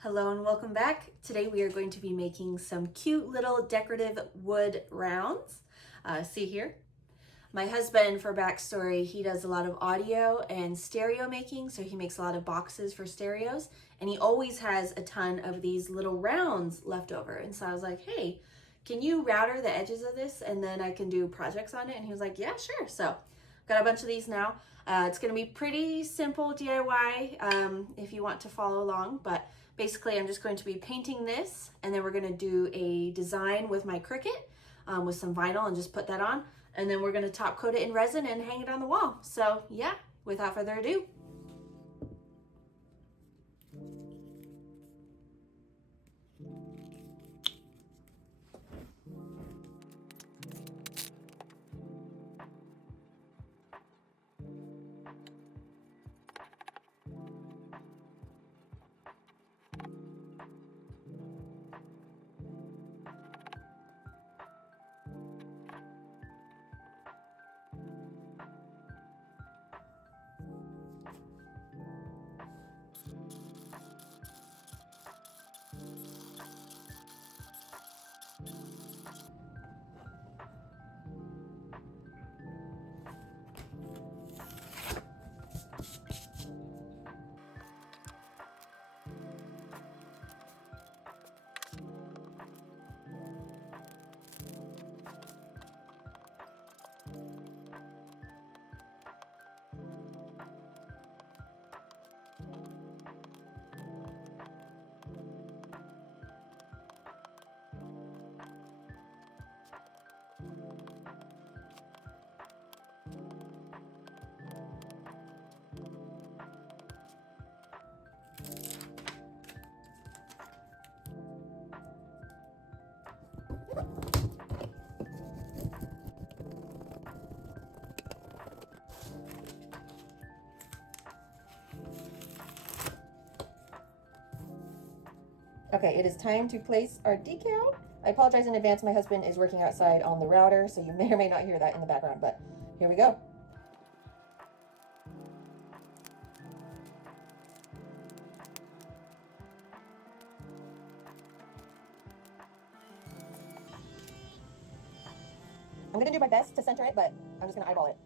Hello and welcome back. Today we are going to be making some cute little decorative wood rounds. See here? My husband, for backstory, he does a lot of audio and stereo making, so he makes a lot of boxes for stereos, and he always has a ton of these little rounds left over. And so I was like, hey, can you router the edges of this and then I can do projects on it? And he was like, yeah, sure. So got a bunch of these now. It's going to be pretty simple DIY if you want to follow along, but basically I'm just going to be painting this, and then we're going to do a design with my Cricut with some vinyl and just put that on, and then we're going to top coat it in resin and hang it on the wall. So yeah, without further ado. Okay, it is time to place our decal. I apologize in advance, my husband is working outside on the router, so you may or may not hear that in the background, but here we go. I'm gonna do my best to center it, but I'm just gonna eyeball it.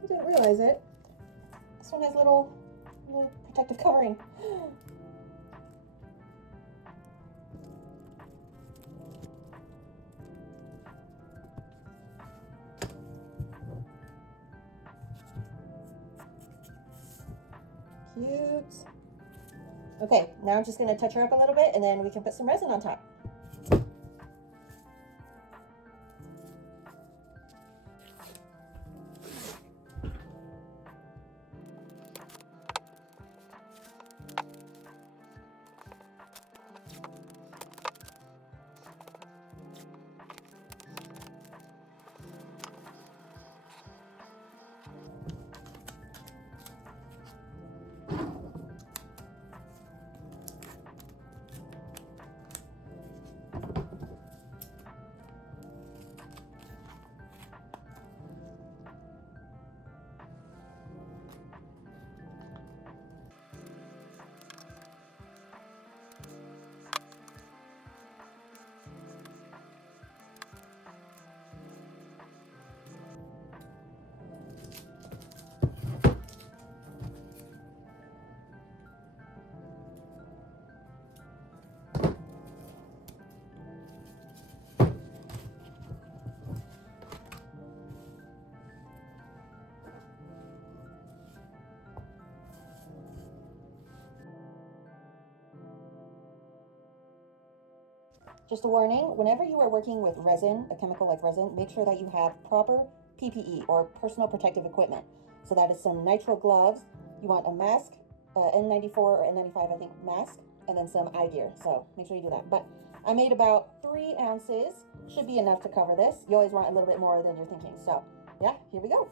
I didn't realize it. This one has little protective covering. Cute. Okay, now I'm just going to touch her up a little bit, and then we can put some resin on top. Just a warning, whenever you are working with resin, a chemical like resin, make sure that you have proper PPE or personal protective equipment. So that is some nitrile gloves. You want a mask, N94 or N95, I think, mask, and then some eye gear. So make sure you do that. But I made about 3 ounces, should be enough to cover this. You always want a little bit more than you're thinking. So yeah, here we go.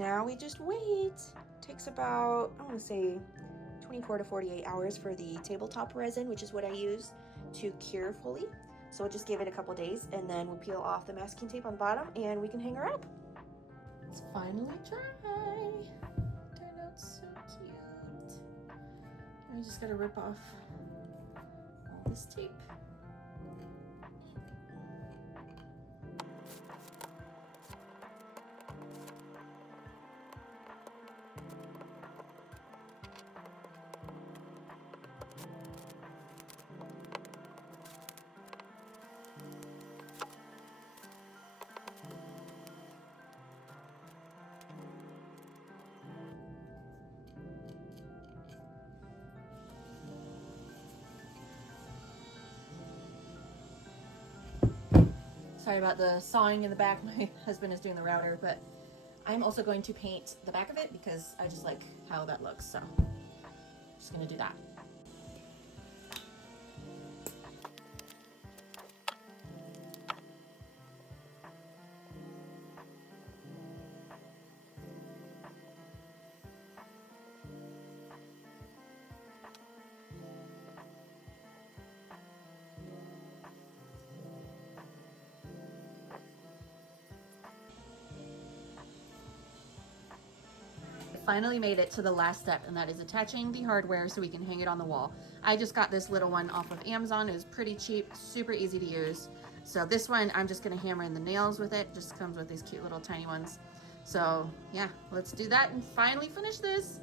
Now we just wait. Takes about, I want to say 24 to 48 hours for the tabletop resin, which is what I use to cure fully. So we'll just give it a couple days and then we'll peel off the masking tape on the bottom and we can hang her up. It's finally dry. Turned out so cute. I just gotta rip off all this tape. Sorry about the sawing in the back. My husband is doing the router, but I'm also going to paint the back of it because I just like how that looks. So I'm just gonna do that. Finally made it to the last step, and that is attaching the hardware so we can hang it on the wall. I just got this little one off of Amazon. It was pretty cheap, super easy to use. So this one, I'm just gonna hammer in the nails with it. Just comes with these cute little tiny ones. So yeah, let's do that and finally finish this.